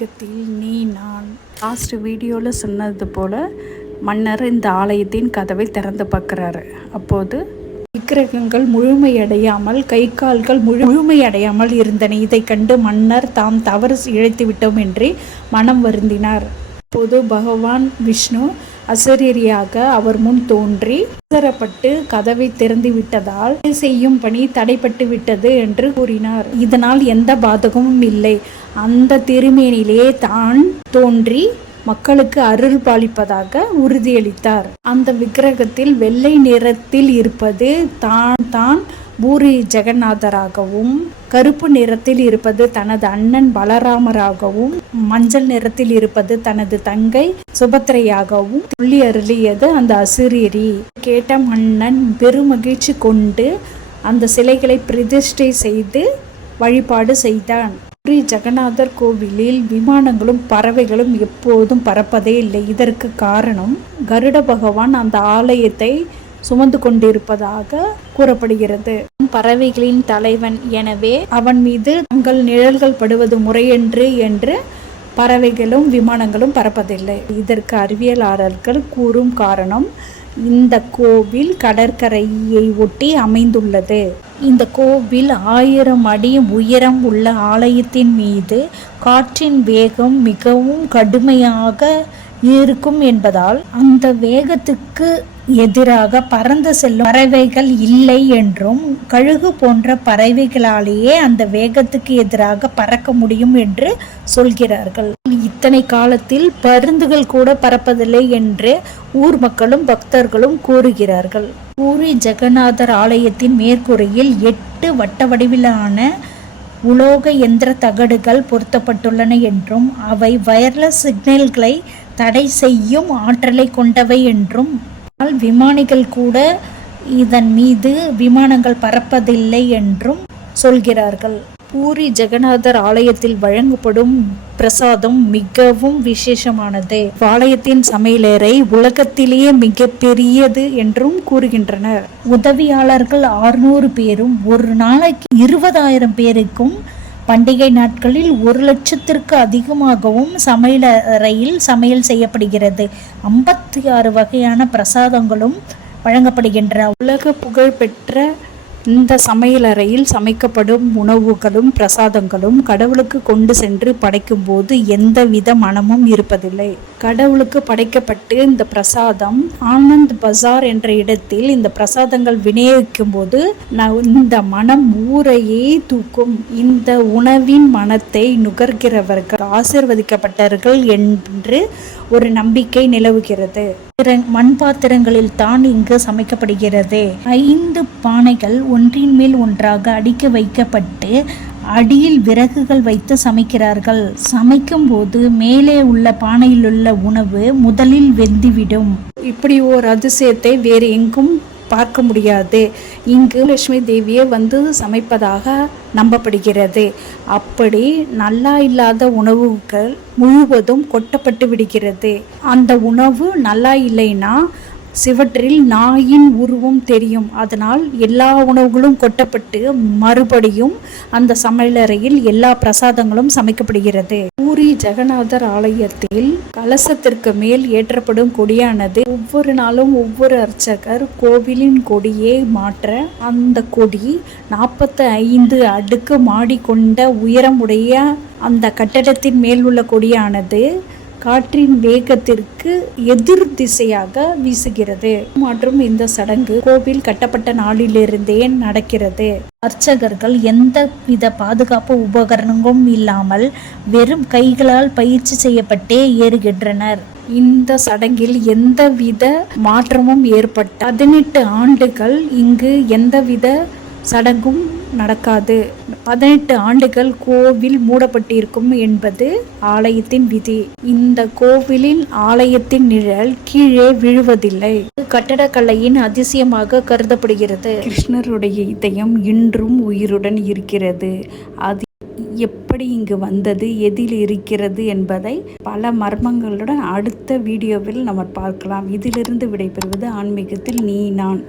ஆன்மீகத்தில் நீ நான் லாஸ்ட் வீடியோவில் சொன்னது போல் மன்னர் இந்த ஆலயத்தின் கதவை திறந்து பார்க்குறாரு. அப்போது விக்கிரகங்கள் முழுமையடையாமல் கை கால்கள் முழுமையடையாமல் இருந்தன. இதை கண்டு மன்னர் தாம் தவறு இழைத்து விட்டோம் என்று மனம் வருந்தினார். அப்போது பகவான் விஷ்ணு அசரீரியாக அவர் முன் தோன்றி அவசரப்பட்டு கதவை திறந்து விட்டதால் செய்யும் பணி தடைப்பட்டு விட்டது என்று கூறினார். இதனால் எந்த பாதகமும் இல்லை. அந்த திருமேனிலே தான் தோன்றி மக்களுக்கு அருள் பாலிப்பதாக உறுதியளித்தார். அந்த விக்கிரகத்தில் வெள்ளை நிறத்தில் இருப்பது தான் பூரி ஜெகநாதராகவும், கருப்பு நிறத்தில் இருப்பது தனது அண்ணன் பலராமராகவும், மஞ்சள் நிறத்தில் இருப்பது தனது தங்கை சுபத்திரையாகவும் சொல்லி அருளியது அந்த அசரீரி. கேட்ட மன்னன் பெருமகிழ்ச்சி கொண்டு அந்த சிலைகளை பிரதிஷ்டை செய்து வழிபாடு செய்தான். பூரி ஜெகநாதர் கோவிலில் விமானங்களும் பறவைகளும் எப்போதும் பறப்பதே இல்லை. இதற்கு காரணம் கருட பகவான் அந்த ஆலயத்தை சுமந்து கொண்டிருப்பதாக கூறப்படுகிறது. பறவைகளின் தலைவன், எனவே அவன் மீது தங்கள் நிழல்கள் படுவது முறையன்று என்று பறவைகளும் விமானங்களும் பறப்பதில்லை. இதற்கு அறிவியலாளர்கள் கூறும் காரணம் இந்த கோவில் கடற்கரையை ஒட்டி அமைந்துள்ளது. இந்த கோவில் 1000 அடி உயரம் உள்ள ஆலயத்தின் மீது காற்றின் வேகம் மிகவும் கடுமையாக இருக்கும் என்பதால் அந்த வேகத்துக்கு எதிராக பறந்து செல்லும் பறவைகள் இல்லை என்றும், கழுகு போன்ற பறவைகளாலேயே அந்த வேகத்துக்கு எதிராக பறக்க முடியும் என்று சொல்கிறார்கள். இத்தனை காலத்தில் பருந்துகள் கூட பறப்பதில்லை என்று ஊர் மக்களும் பக்தர்களும் கூறுகிறார்கள். பூரி ஜெகநாதர் ஆலயத்தின் மேற்கூரையில் 8 வட்ட வடிவிலான உலோக எந்திர தகடுகள் பொருத்தப்பட்டுள்ளன என்றும், அவை வயர்லெஸ் சிக்னல்களை தடை செய்யும் ஆற்றலை கொண்டவை என்றும், விமானிகள் கூட இதன் மீது விமானங்கள் பறப்பதில்லை என்றும் சொல்கிறார்கள். பூரி ஜெகநாதர் ஆலயத்தில் வழங்கப்படும் பிரசாதம் மிகவும் விசேஷமானது. ஆலயத்தின் சமையலறை உலகத்திலேயே மிக பெரியது என்றும் கூறுகின்றனர். உதவியாளர்கள் 600 பேரும் ஒரு நாளைக்கு 20,000 பேருக்கும், பண்டிகை நாட்களில் 1,00,000த்திற்கு அதிகமாகவும் சமையலறையில் சமையல் செய்யப்படுகிறது. 56 வகையான பிரசாதங்களும் வழங்கப்படுகின்றன. உலக புகழ்பெற்ற இந்த சமையலறையில் சமைக்கப்படும் உணவுகளும் பிரசாதங்களும் கடவுளுக்கு கொண்டு சென்று படைக்கும் போது எந்தவித மனமும் இருப்பதில்லை. கடவுளுக்கு படைக்கப்பட்டு இந்த பிரசாதம் ஆனந்த் பஜார் என்ற இடத்தில் இந்த பிரசாதங்கள் விநியோகிக்கும் போது இந்த மனம் ஊரையே தூக்கும். இந்த உணவின் மனத்தை நுகர்கிறவர்கள் ஆசீர்வதிக்கப்பட்டார்கள் என்று ஒரு நம்பிக்கை நிலவுகிறது. மண் பாத்திரங்களில் தான் இங்கு சமைக்கப்படுகிறது. 5 பானைகள் ஒன்றின் மேல் ஒன்றாக அடுக்கி வைக்கப்பட்டு அடியில் விறகுகள் வைத்து சமைக்கிறார்கள். சமைக்கும் போது மேலே உள்ள பானையிலுள்ள உணவு முதலில் வெந்துவிடும். இப்படி ஓர் அதிசயத்தை வேறு எங்கும் பார்க்க முடியாது. இங்கு லட்சுமி தேவியே வந்து சமைப்பதாக நம்பப்படுகிறது. அப்படி நல்லா இல்லாத உணவுகள் முழுவதும் கொட்டப்பட்டு விடுகிறது. அந்த உணவு நல்லா இல்லைன்னா சிவற்றில் நாயின் உருவம் தெரியும். அதனால் எல்லா உணவுகளும் கொட்டப்பட்டு மறுபடியும் அந்த சமையலறையில் எல்லா பிரசாதங்களும் சமைக்கப்படுகிறது. பூரி ஜெகநாதர் ஆலயத்தில் கலசத்திற்கு மேல் ஏற்றப்படும் கொடியானது ஒவ்வொரு நாளும் ஒவ்வொரு அர்ச்சகர் கோவிலின் கொடியை மாற்ற அந்த கொடி 45 அடுக்கு மாடி கொண்ட உயரமுடைய அந்த கட்டடத்தின் மேல் உள்ள கொடியானது காற்றின் வேகத்திற்கு எதிர் திசையாக வீசுகிறது. மற்றும் இந்த சடங்கு கோவில் கட்டப்பட்ட நாளிலிருந்தே நடக்கிறது. அர்ச்சகர்கள் எந்த வித பாதுகாப்பு உபகரணங்களும் இல்லாமல் வெறும் கைகளால் பயிற்சி செய்யப்பட்டே ஏறுகின்றனர். இந்த சடங்கில் எந்தவித மாற்றமும் ஏற்பட்ட 18 ஆண்டுகள் இங்கு எந்தவித சடங்கும் நடக்காது. 18 ஆண்டுகள் கோவில் மூடப்பட்டிருக்கும் என்பது ஆலயத்தின் விதி. இந்த கோவிலின் ஆலயத்தின் நிழல் கீழே விழுவதில்லை. கட்டடக்கலையின் அதிசயமாக கருதப்படுகிறது. கிருஷ்ணருடைய இதயம் இன்றும் உயிருடன் இருக்கிறது. அது எப்படி இங்கு வந்தது, எதில் இருக்கிறது என்பதை பல மர்மங்களுடன் அடுத்த வீடியோவில் நம்ம பார்க்கலாம். இதிலிருந்து விடைபெறுவது ஆன்மீகத்தில் நீ நான்.